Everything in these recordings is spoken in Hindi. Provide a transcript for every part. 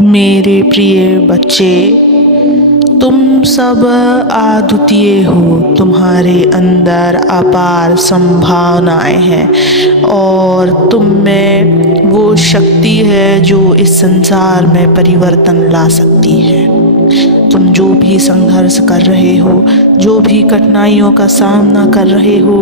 मेरे प्रिय बच्चे, तुम सब अद्वितीय हो। तुम्हारे अंदर अपार संभावनाएं हैं और तुम में वो शक्ति है जो इस संसार में परिवर्तन ला सकती है। तुम जो भी संघर्ष कर रहे हो, जो भी कठिनाइयों का सामना कर रहे हो,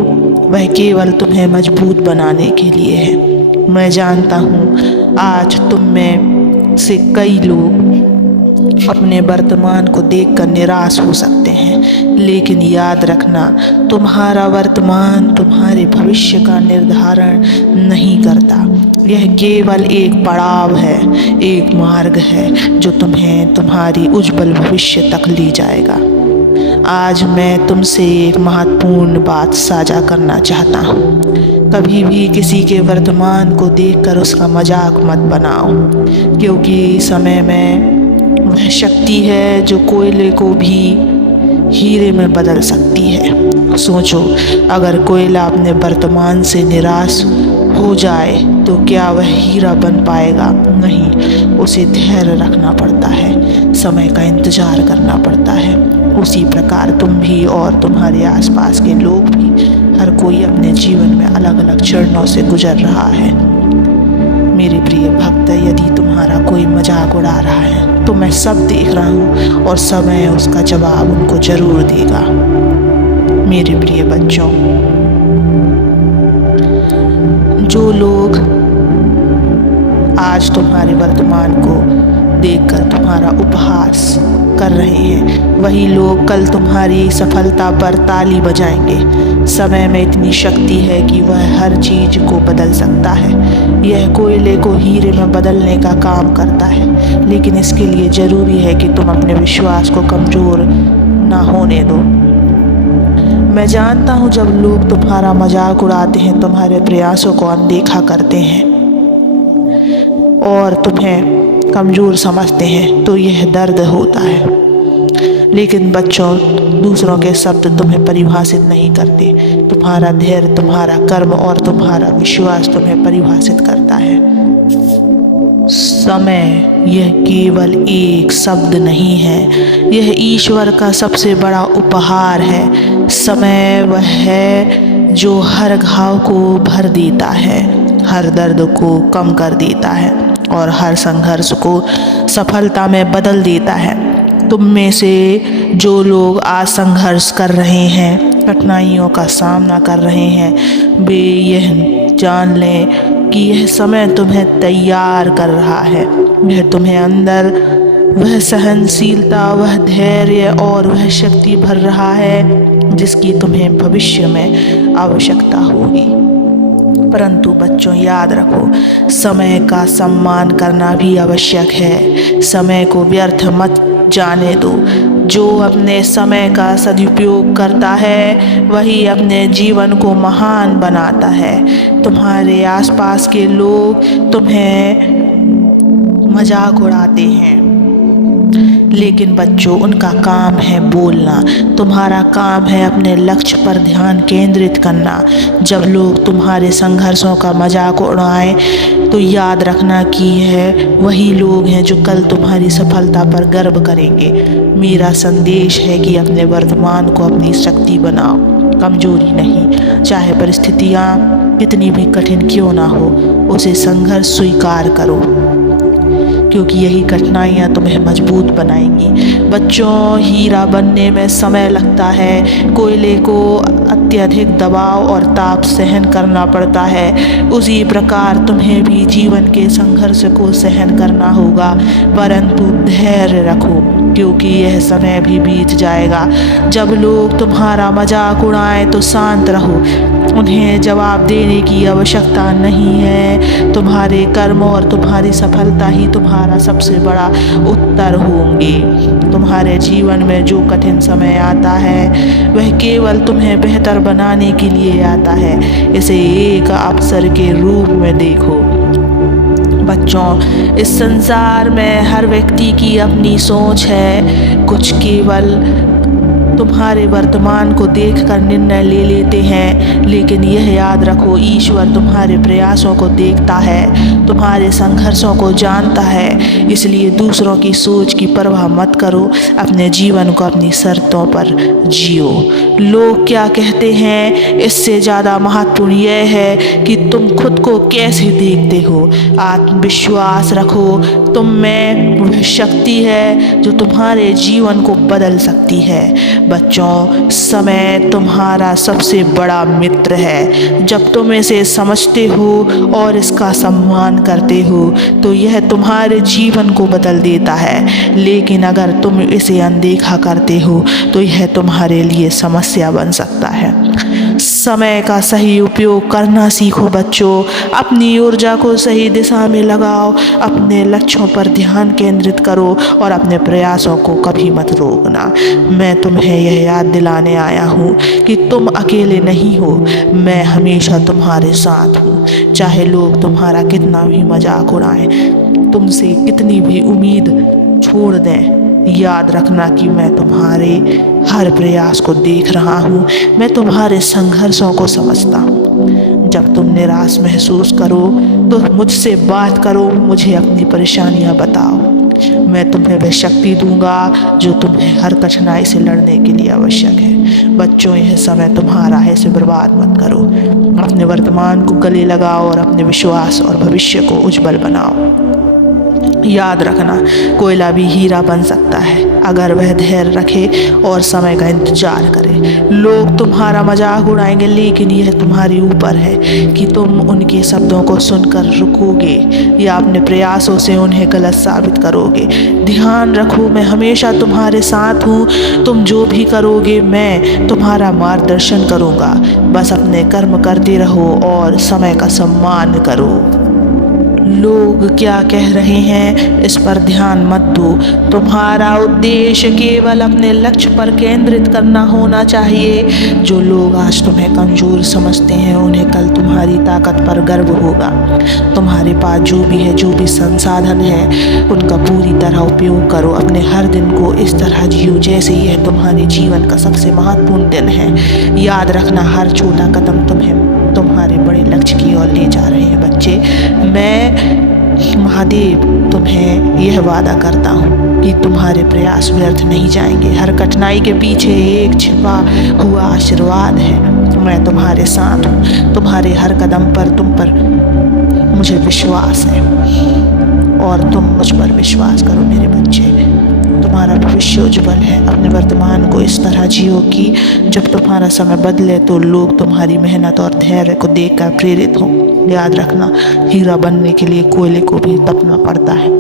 वह केवल तुम्हें मजबूत बनाने के लिए है। मैं जानता हूँ आज तुम में से कई लोग अपने वर्तमान को देखकर निराश हो सकते हैं, लेकिन याद रखना, तुम्हारा वर्तमान तुम्हारे भविष्य का निर्धारण नहीं करता। यह केवल एक पड़ाव है, एक मार्ग है जो तुम्हें तुम्हारी उज्जवल भविष्य तक ले जाएगा। आज मैं तुमसे एक महत्वपूर्ण बात साझा करना चाहता हूँ। कभी भी किसी के वर्तमान को देखकर उसका मजाक मत बनाओ, क्योंकि समय में वह शक्ति है जो कोयले को भी हीरे में बदल सकती है। सोचो, अगर कोयला अपने वर्तमान से निराश हो जाए तो क्या वह हीरा बन पाएगा? नहीं, उसे धैर्य रखना पड़ता है, समय का इंतजार करना पड़ता है। उसी प्रकार तुम भी और तुम्हारे आसपास के लोग भी, हर कोई अपने जीवन में अलग अलग चरणों से गुजर रहा है। मेरे प्रिय भक्त, यदि तुम्हारा कोई मजाक उड़ा रहा है तो मैं सब देख रहा हूँ और समय उसका जवाब उनको जरूर देगा। मेरे प्रिय बच्चों, जो लोग आज तुम्हारे वर्तमान को देखकर तुम्हारा उपहास कर रहे हैं, वही लोग कल तुम्हारी सफलता पर ताली बजाएंगे। समय में इतनी शक्ति है कि वह हर चीज को बदल सकता है। यह कोयले को हीरे में बदलने का काम करता है, लेकिन इसके लिए जरूरी है कि तुम अपने विश्वास को कमजोर ना होने दो। मैं जानता हूँ जब लोग तुम्हारा मजाक उड़ाते हैं, तुम्हारे प्रयासों को अनदेखा करते हैं और तुम्हें कमज़ोर समझते हैं, तो यह दर्द होता है। लेकिन बच्चों, दूसरों के शब्द तुम्हें परिभाषित नहीं करते। तुम्हारा धैर्य, तुम्हारा कर्म और तुम्हारा विश्वास तुम्हें परिभाषित करता है। समय यह केवल एक शब्द नहीं है, यह ईश्वर का सबसे बड़ा उपहार है। समय वह है जो हर घाव को भर देता है, हर दर्द को कम कर देता है और हर संघर्ष को सफलता में बदल देता है। तुम में से जो लोग आज संघर्ष कर रहे हैं, कठिनाइयों का सामना कर रहे हैं, वे यह जान लें कि यह समय तुम्हें तैयार कर रहा है। यह तुम्हें अंदर वह सहनशीलता, वह धैर्य और वह शक्ति भर रहा है जिसकी तुम्हें भविष्य में आवश्यकता होगी। परंतु बच्चों, याद रखो, समय का सम्मान करना भी आवश्यक है। समय को व्यर्थ मत जाने दो। जो अपने समय का सदुपयोग करता है, वही अपने जीवन को महान बनाता है। तुम्हारे आसपास के लोग तुम्हें मजाक उड़ाते हैं, लेकिन बच्चों, उनका काम है बोलना। तुम्हारा काम है अपने लक्ष्य पर ध्यान केंद्रित करना। जब लोग तुम्हारे संघर्षों का मजाक उड़ाएं, तो याद रखना कि यह वही लोग हैं जो कल तुम्हारी सफलता पर गर्व करेंगे। मेरा संदेश है कि अपने वर्तमान को अपनी शक्ति बनाओ, कमजोरी नहीं। चाहे परिस्थितियाँ कितनी भी कठिन क्यों ना हो, उसे संघर्ष स्वीकार करो, क्योंकि यही कठिनाइयाँ तुम्हें मजबूत बनाएंगी। बच्चों, हीरा बनने में समय लगता है, कोयले को अत्यधिक दबाव और ताप सहन करना पड़ता है। उसी प्रकार तुम्हें भी जीवन के संघर्ष को सहन करना होगा, परंतु धैर्य रखो, क्योंकि यह समय भी बीत जाएगा। जब लोग तुम्हारा मजाक उड़ाएं तो शांत रहो, उन्हें जवाब देने की आवश्यकता नहीं है। तुम्हारे कर्म और तुम्हारी सफलता ही तुम्हारा सबसे बड़ा उत्तर होंगे। तुम्हारे जीवन में जो कठिन समय आता है, वह केवल तुम्हें बेहतर बनाने के लिए आता है। इसे एक अवसर के रूप में देखो। बच्चों, इस संसार में हर व्यक्ति की अपनी सोच है। कुछ केवल तुम्हारे वर्तमान को देखकर निर्णय ले लेते हैं, लेकिन यह याद रखो, ईश्वर तुम्हारे प्रयासों को देखता है, तुम्हारे संघर्षों को जानता है। इसलिए दूसरों की सोच की परवाह मत करो, अपने जीवन को अपनी शर्तों पर जियो। लोग क्या कहते हैं, इससे ज़्यादा महत्वपूर्ण यह है कि तुम खुद को कैसे देखते हो। आत्मविश्वास रखो, तुम में वह शक्ति है जो तुम्हारे जीवन को बदल सकती है। बच्चों, समय तुम्हारा सबसे बड़ा मित्र है। जब तुम इसे समझते हो और इसका सम्मान करते हो तो यह तुम्हारे जीवन को बदल देता है, लेकिन अगर तुम इसे अनदेखा करते हो तो यह तुम्हारे लिए समस्या बन सकता है। समय का सही उपयोग करना सीखो बच्चों, अपनी ऊर्जा को सही दिशा में लगाओ, अपने लक्ष्यों पर ध्यान केंद्रित करो और अपने प्रयासों को कभी मत रोकना। मैं तुम्हें यह याद दिलाने आया हूँ कि तुम अकेले नहीं हो, मैं हमेशा तुम्हारे साथ हूँ। चाहे लोग तुम्हारा कितना भी मजाक उड़ाएं, तुमसे कितनी भी उम्मीद छोड़ दें, याद रखना कि मैं तुम्हारे हर प्रयास को देख रहा हूँ, मैं तुम्हारे संघर्षों को समझता हूँ। जब तुम निराश महसूस करो तो मुझसे बात करो, मुझे अपनी परेशानियाँ बताओ। मैं तुम्हें वह शक्ति दूंगा जो तुम्हें हर कठिनाई से लड़ने के लिए आवश्यक है। बच्चों, यह समय तुम्हारा है, इसे बर्बाद मत करो। अपने वर्तमान को गले लगाओ और अपने विश्वास और भविष्य को उज्जवल बनाओ। याद रखना, कोयला भी हीरा बन सकता है अगर वह धैर्य रखे और समय का इंतजार करे। लोग तुम्हारा मजाक उड़ाएंगे, लेकिन यह तुम्हारे ऊपर है कि तुम उनके शब्दों को सुनकर रुकोगे या अपने प्रयासों से उन्हें गलत साबित करोगे। ध्यान रखो, मैं हमेशा तुम्हारे साथ हूँ। तुम जो भी करोगे मैं तुम्हारा मार्गदर्शन करूँगा। बस अपने कर्म करते रहो और समय का सम्मान करो। लोग क्या कह रहे हैं इस पर ध्यान मत दो। तुम्हारा उद्देश्य केवल अपने लक्ष्य पर केंद्रित करना होना चाहिए। जो लोग आज तुम्हें कमज़ोर समझते हैं उन्हें कल तुम्हारी ताकत पर गर्व होगा। तुम्हारे पास जो भी है, जो भी संसाधन है, उनका पूरी तरह उपयोग करो। अपने हर दिन को इस तरह जियो जैसे यह तुम्हारे जीवन का सबसे महत्वपूर्ण दिन है। याद रखना, हर छोटा कदम तुम्हें तुम्हारे बड़े लक्ष्य की ओर ले जा रहे हैं। बच्चे, मैं महादेव तुम्हें यह वादा करता हूँ कि तुम्हारे प्रयास व्यर्थ नहीं जाएंगे। हर कठिनाई के पीछे एक छिपा हुआ आशीर्वाद है। मैं तुम्हारे साथ हूँ, तुम्हारे हर कदम पर तुम पर मुझे विश्वास है और तुम मुझ पर विश्वास करो मेरे बच्चे। तुम्हारा भविष्य उज्जवल है। अपने वर्तमान को इस तरह जियो कि जब तुम्हारा समय बदले तो लोग तुम्हारी मेहनत और धैर्य को देखकर प्रेरित हों। याद रखना, हीरा बनने के लिए कोयले को भी तपना पड़ता है।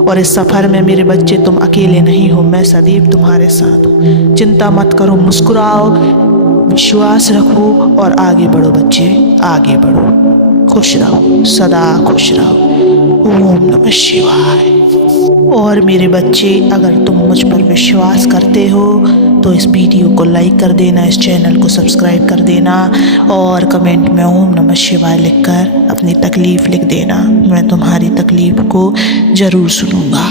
और इस सफ़र में मेरे बच्चे तुम अकेले नहीं हो, मैं सदैव तुम्हारे साथ हूँ। चिंता मत करो, मुस्कुराओ, विश्वास रखो और आगे बढ़ो बच्चे, आगे बढ़ो। खुश रहो, सदा खुश रहो। ओम नमः शिवाय। और मेरे बच्चे, अगर तुम मुझ पर विश्वास करते हो तो इस वीडियो को लाइक कर देना, इस चैनल को सब्सक्राइब कर देना और कमेंट में ओम नमः शिवाय लिखकर अपनी तकलीफ़ लिख देना। मैं तुम्हारी तकलीफ़ को ज़रूर सुनूंगा।